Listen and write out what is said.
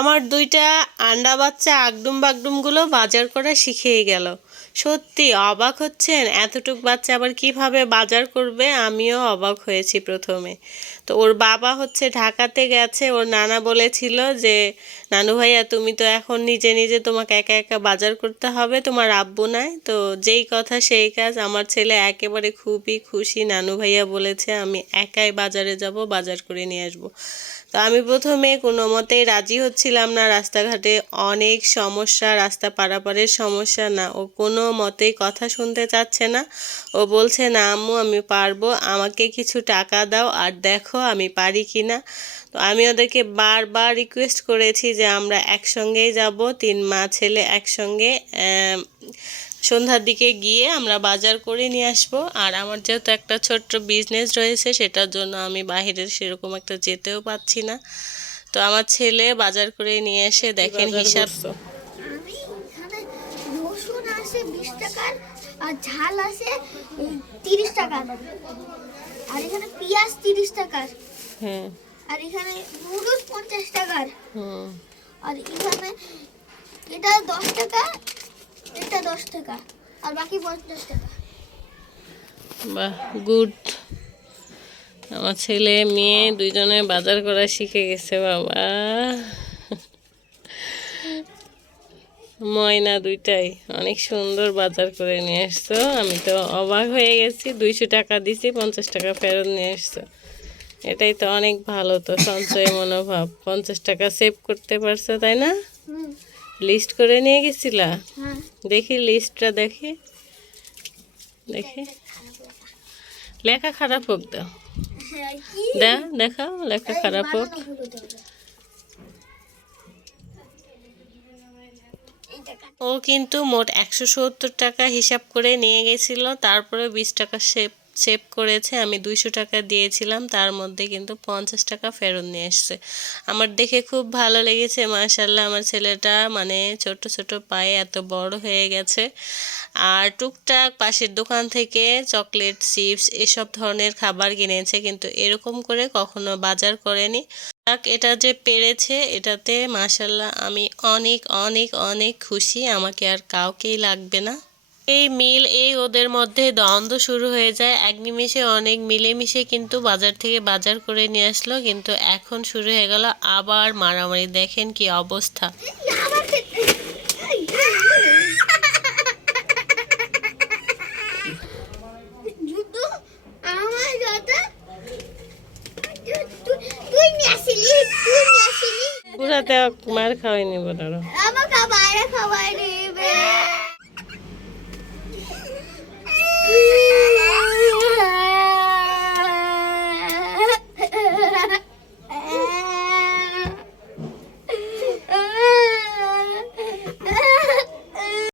আমার দুইটা আন্ডা বাচ্চা আগডুম বাগডুমগুলো বাজার করা শিখেই গেল। সত্যি অবাক হচ্ছেন? এতটুক বাচ্চা আবার কীভাবে বাজার করবে? আমিও অবাক হয়েছি প্রথমে। তো ওর বাবা হচ্ছে ঢাকাতে গেছে। ওর নানা বলেছিল যে, নানু ভাইয়া, তুমি তো এখন নিজে নিজে তোমাকে একা একা বাজার করতে হবে। তোমার আব্বু নাই। তো যেই কথা সেই কাজ। আমার ছেলে একেবারে খুবই খুশি। নানু ভাইয়া বলেছে, আমি একাই বাজারে যাব, বাজার করে নিয়ে আসব। তো আমি প্রথমে কোনো মতেই রাজি হচ্ছিলাম না। রাস্তাঘাটে অনেক সমস্যা, রাস্তা পারাপারের সমস্যা না। ও কোনো মতেই কথা শুনতে চাচ্ছে না। ও বলছে না আম্মু আমি পারব। আমাকে কিছু টাকা দাও আর দেখো আমি পারি কি না তো আমি ওদেরকে বারবার রিকোয়েস্ট করেছি যে আমরা একসঙ্গেই যাব তিন মা ছেলে একসঙ্গে। সন্ধ্যার দিকে গিয়ে আমরা বাজার করে নিয়ে আসব। আর আমার যেহেতু একটা ছোট্ট বিজনেস রয়েছে সেটার জন্য আমি বাইরে সেরকম একটা যেতেও পাচ্ছি না। তো আমার ছেলে বাজার করে নিয়ে এসে দেখেন হিসাব আছে বিশ টাকার আর ঝাল আছে তিরিশ টাকার। আর এখানে পেঁয়াজ তিরিশ টাকার। হ্যাঁ। আর এখানে নুডলস পঞ্চাশ টাকার। হুম। আর এখানে এটা দশ টাকা এটা দশ টাকা আর বাকি পঞ্চাশ টাকা। বাহ গুড। আমার ছেলে মেয়ে দুইজনে বাজার করা শিখে গেছে বাবা। ময়না দুইটাই অনেক সুন্দর বাজার করে নিয়ে এসছো আমি তো অবাক হয়ে গেছি দুইশো টাকা দিছি পঞ্চাশ টাকা ফেরত নিয়ে এসছো এটাই তো অনেক ভালো তো সঞ্চয় মনোভাব। পঞ্চাশ টাকা সেভ করতে পারছ তাই না? লিস্ট করে নিয়ে গেছিলা? হ্যাঁ। দেখি লিস্টটা দেখি। দেখি। লেখা খারাপ হোক দাও। হ্যাঁ দেখাও লেখা খারাপ হোক বানানো ভুল হতে পারে। এই টাকা ও কিন্তু মোট একশো সত্তর টাকা হিসাব করে নিয়ে গেছিল। তারপরে বিশ টাকা সেভ সেভ করেছে। আমি দুইশো টাকা দিয়েছিলাম। তার মধ্যে কিন্তু পঞ্চাশ টাকা ফেরত নিয়ে এসছে। আমার দেখে খুব ভালো লেগেছে মাশাল্লাহ আমার ছেলেটা মানে ছোট ছোট পায়ে এত বড় হয়ে গেছে। আর টুকটাক পাশের দোকান থেকে চকলেট, চিপস এসব ধরনের খাবার কিনেছে। কিন্তু এরকম করে কখনো বাজার করেনি। যাক, এটা যে পেরেছে এটাতে মাসাল্লাহ আমি অনেক অনেক অনেক খুশি। আমাকে আর কাউকেই লাগবে না। এই মিল এই ওদের মধ্যে দ্বন্দ্ব শুরু হয়ে যায়। এক নিমেষে অনেক মিলেমিশে কিন্তু বাজার থেকে বাজার করে নিয়ে আসলো। কিন্তু এখন শুরু হয়ে গেল আবার মারামারি। দেখেন কি অবস্থা। তা মার খাওয়াইনি বলো।